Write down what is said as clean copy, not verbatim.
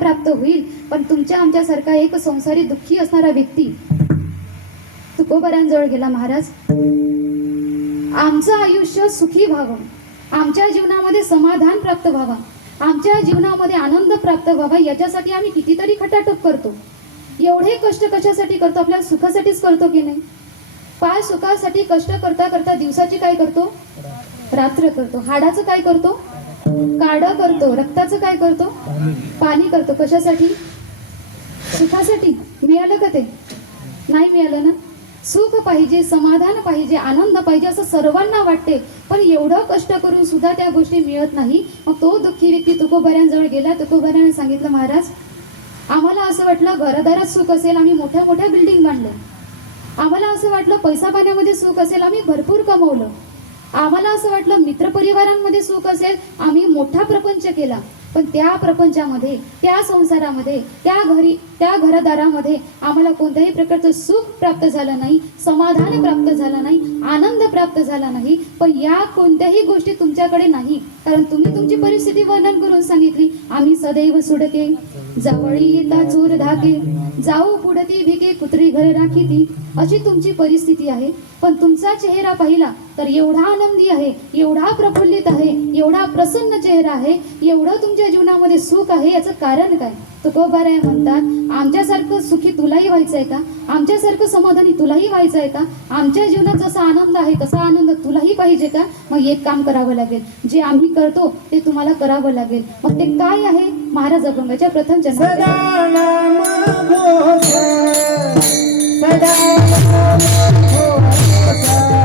प्राप्त होईल, पण तुमच्या आमच्यासारखा एक संसारी दुःखी असणारा व्यक्ती तुकोबारांजवळ गेला. महाराज, आमचं आयुष्य सुखी व्हावं, आमच्या जीवनामध्ये समाधान प्राप्त व्हावा, आमच्या जीवनामध्ये आनंद प्राप्त व्हावा, याच्यासाठी आम्ही कितीतरी खटाटोप करतो. एवढे कष्ट कशासाठी करतो? आपल्या सुखासाठीच करतो की नाही? पाय सुखासाठी कष्ट करता करता दिवसाची काय करतो? रात्र करतो. हाडाचं काय करतो? काढं करतो. रक्ताचं काय करतो? पाणी करतो. कशासाठी? सुखासाठी. मिळालं का ते? नाही मिळालं ना. सुख पाहिजे, समाधान पाहिजे, आनंद पाहिजे असं सर्वांना वाटते, पण एवढं कष्ट करून सुद्धा त्या गोष्टी मिळत नाही. मग तो दुःखी व्यक्ती तुकोबारांजवळ गेला. तुकोबाराने सांगितलं, महाराज, आम्हाला असं वाटलं घरदारात सुख असेल, आम्ही मोठ्या मोठ्या बिल्डिंग बांधल्या. आम्हाला असं वाटलं पैसा पाण्यामध्ये सुख असेल, आम्ही भरपूर कमवलं. आम्हाला असं वाटलं मित्रपरिवारांमध्ये सुख असेल, आम्ही मोठा प्रपंच केला. पण त्या प्रपंचामध्ये, त्या संसारामध्ये, त्या घरदारामध्ये आम्हाला कोणत्याही प्रकारचं सुख प्राप्त झालं नाही, समाधान प्राप्त झालं नाही, आनंद प्राप्त झाला नाही. पण या कोणत्याही गोष्टी तुमच्याकडे नाही, कारण तुम्ही तुमची परिस्थिती वर्णन करून सांगितली. आम्ही सदैव सुडके, जवळी येता चोर धाके, जाऊ पुढती भिके, कुत्री घर राखीती, अशी तुमची परिस्थिती आहे. पण तुमचा चेहरा पाहिला तर एवढा आनंदी आहे, एवढा प्रफुल्लित आहे, एवढा प्रसन्न चेहरा आहे, एवढं तुमच्या जीवनामध्ये सुख आहे. याचं कारण काय? तुकोबाराय म्हणतात, आमच्यासारखं सुखी तुलाही व्हायचं आहे का? आमच्यासारखं समाधानी तुलाही व्हायचं आहे का? आमच्या जीवनात जसा आनंद आहे तसा आनंद तुलाही पाहिजे का? मग एक काम करावं लागेल, जे आम्ही करतो ते तुम्हाला करावं लागेल. मग ते काय आहे? महाराज अभंगाच्या प्रथम चरणात सदा नाम घोष, सदा नाम घोष, सदा